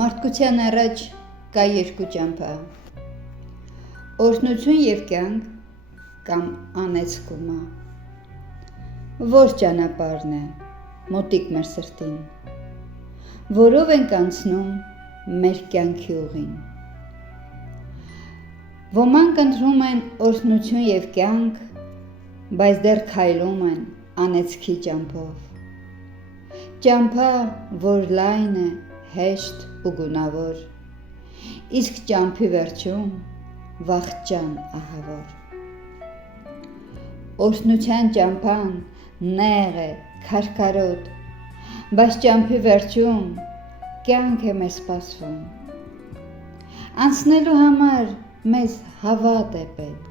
Մարդկության առաջ կա երկու ճամփա՝ օրհնություն և կյանք կամ անեծքումա։ Որ ճանապարհն է մոտիկ մեր սրտին, որով ենք անցնում մեր կյանքի ուղին։ Ոմանք ընտրում են օրհնություն և կյանք, բայց դեռ քայլում են անեծքի ճամփով։ Ճամփա, որ լայն է, հեշտ ու գունավոր, իսկ ճամփի վերջում վախճան ահավոր։ Օրհնության ճամփան նեղ է, քարքարոտ, բայց ճամփի վերջում կյանք է մեզ սպասվում։ Անցնելու համար մեզ հավատ է պետք,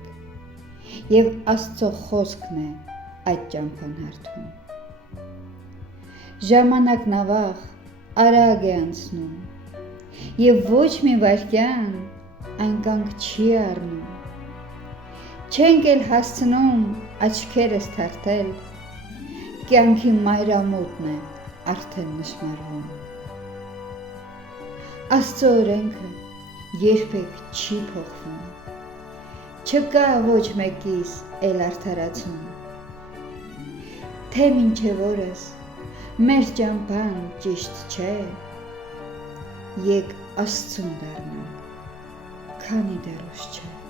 և Աստծո խոսքն է այդ ճամփան հարթում։ Ժամանակն ավաղ արագ է անցնում, և ոչ մի վայրկյան այն կանգ չի առնում։ Չենք էլ հասցնում աչքերս թարթել, կյանքի մայրամուտն է արդեն նշմարվում։ Աստծո օրենքը երբեք չի փոխվում, չկա ոչ մեկիս էլ արդարացում։ Թե մինչև օրս մեր ճամփան ճիշտ չէ, եկ Աստծուն դառնանք, քանի դեռ ուշ չէ։